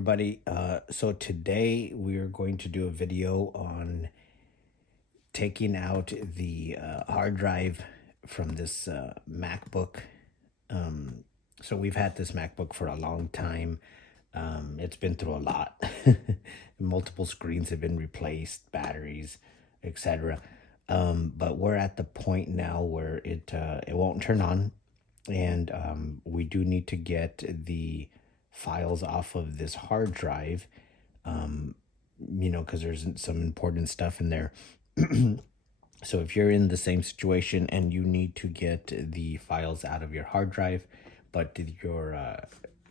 everybody. So today we are going to do a video on taking out the hard drive from this MacBook. So we've had this MacBook for a long time. It's been through a lot. Multiple screens have been replaced, batteries, etc. But we're at the point now where it won't turn on, and we do need to get the files off of this hard drive, because there's some important stuff in there. So if you're in the same situation and you need to get the files out of your hard drive, but your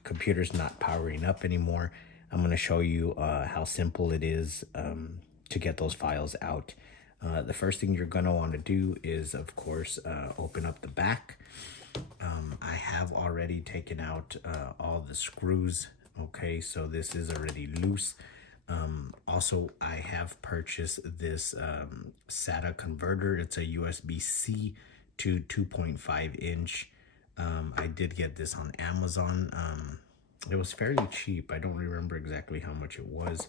computer's not powering up anymore, I'm going to show you how simple it is to get those files out. The first thing you're going to want to do is, of course, open up the back. I have already taken out all the screws. Okay, so this is already loose. Also, I have purchased this SATA converter. It's a USB-C to 2.5 inch. I did get this on Amazon. It was fairly cheap. I don't remember exactly how much it was,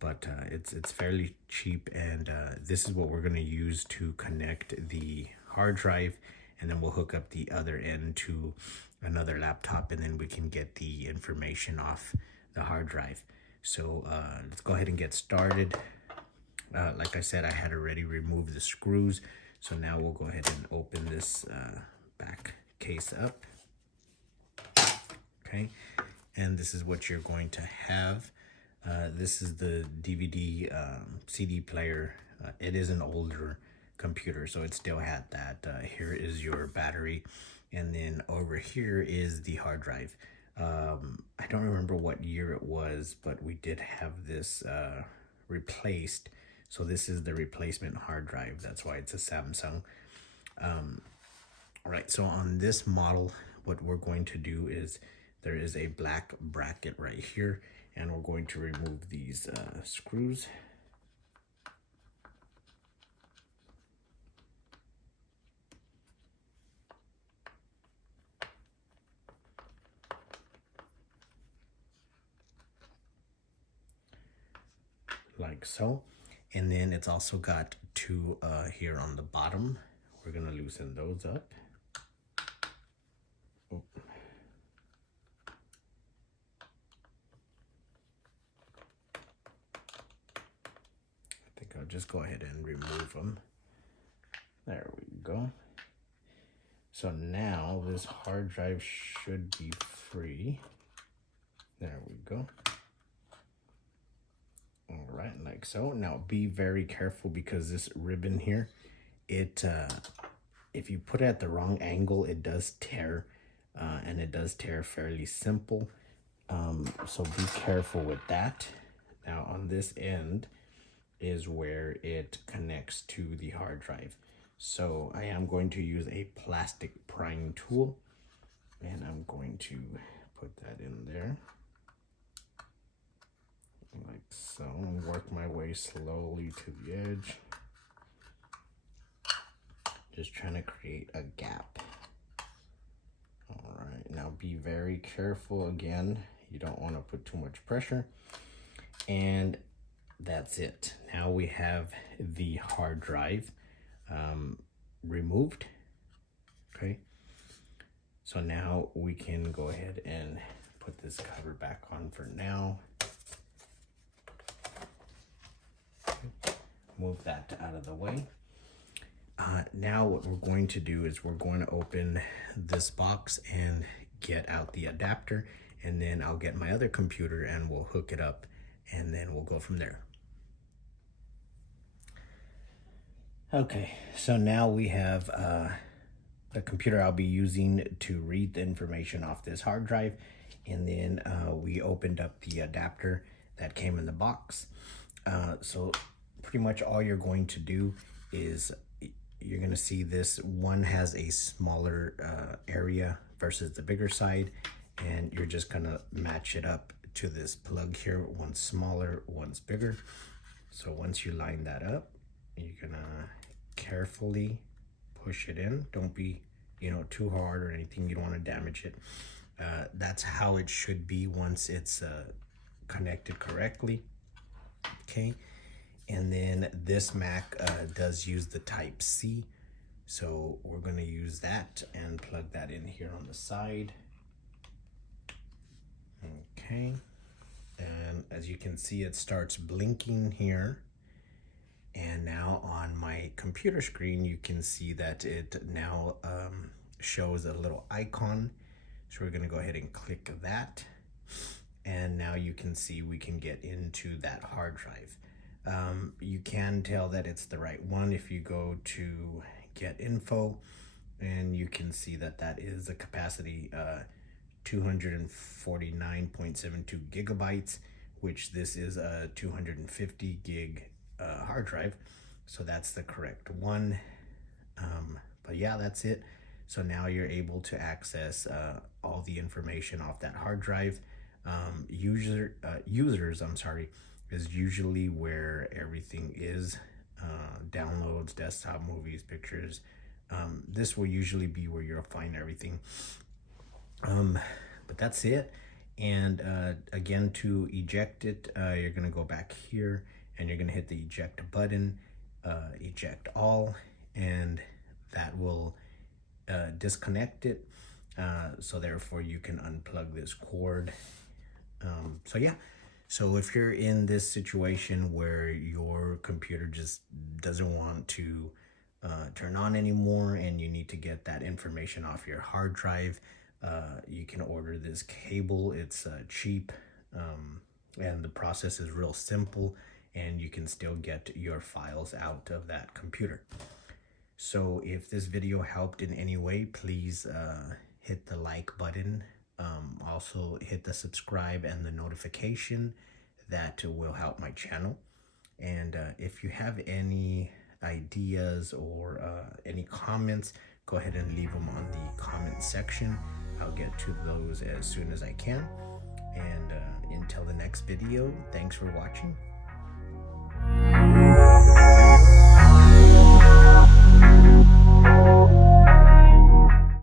but it's fairly cheap, and this is what we're going to use to connect the hard drive, and then we'll hook up the other end to another laptop, and then we can get the information off the hard drive. So let's go ahead and get started. Like I said, I had already removed the screws, so now we'll go ahead and open this back case up. Okay, and this is what you're going to have. This is the DVD CD player. It is an older computer, so it still had that. Here is your battery, and then over here is the hard drive. I don't remember what year it was, but we did have this replaced. So this is the replacement hard drive. That's why it's a Samsung. All right, so on this model, what we're going to do is there is a black bracket right here, and we're going to remove these screws. Like so. And then it's also got two here on the bottom. We're gonna loosen those up. Oh. I think I'll just go ahead and remove them. There we go. So now this hard drive should be free. There we go. All right, like so. Now be very careful, because this ribbon here, it if you put it at the wrong angle, it does tear, and it does tear fairly simple. So be careful with that. Now on this end is where it connects to the hard drive. So I am going to use a plastic prying tool, and I'm going to put that in there. Like so, and work my way slowly to the edge. Just trying to create a gap. All right, now be very careful again. You don't want to put too much pressure. And that's it. Now we have the hard drive removed. Okay. So now we can go ahead and put this cover back on for now. Move that out of the way. Now what we're going to do is we're going to open this box and get out the adapter, and then I'll get my other computer and we'll hook it up, and then we'll go from there. Okay, so now we have the computer I'll be using to read the information off this hard drive, and then we opened up the adapter that came in the box. So pretty much all you're going to do is you're going to see this one has a smaller area versus the bigger side, and you're just going to match it up to this plug here. One's smaller, one's bigger. So once you line that up, you're going to carefully push it in. Don't be, too hard or anything. You don't want to damage it. That's how it should be once it's connected correctly. Okay, and then this Mac does use the Type C, so we're going to use that and plug that in here on the side. Okay, and as you can see, it starts blinking here. And now on my computer screen, you can see that it now shows a little icon. So we're going to go ahead and click that. And now you can see we can get into that hard drive. You can tell that it's the right one if you go to get info, and you can see that that is a capacity 249.72 gigabytes, which this is a 250 gig hard drive, so that's the correct one. But yeah, that's it. So now you're able to access all the information off that hard drive. Users, I'm sorry, is usually where everything is. Downloads, desktop, movies, pictures. This will usually be where you'll find everything. But that's it. And again, to eject it, you're gonna go back here and you're gonna hit the eject button, eject all, and that will disconnect it. So therefore you can unplug this cord. So yeah, so if you're in this situation where your computer just doesn't want to turn on anymore and you need to get that information off your hard drive, you can order this cable. It's cheap, and the process is real simple, and you can still get your files out of that computer. So if this video helped in any way, please hit the like button. Also hit the subscribe and the notification. That will help my channel. And if you have any ideas or any comments, go ahead and leave them on the comment section. I'll get to those as soon as I can. And until the next video, thanks for watching.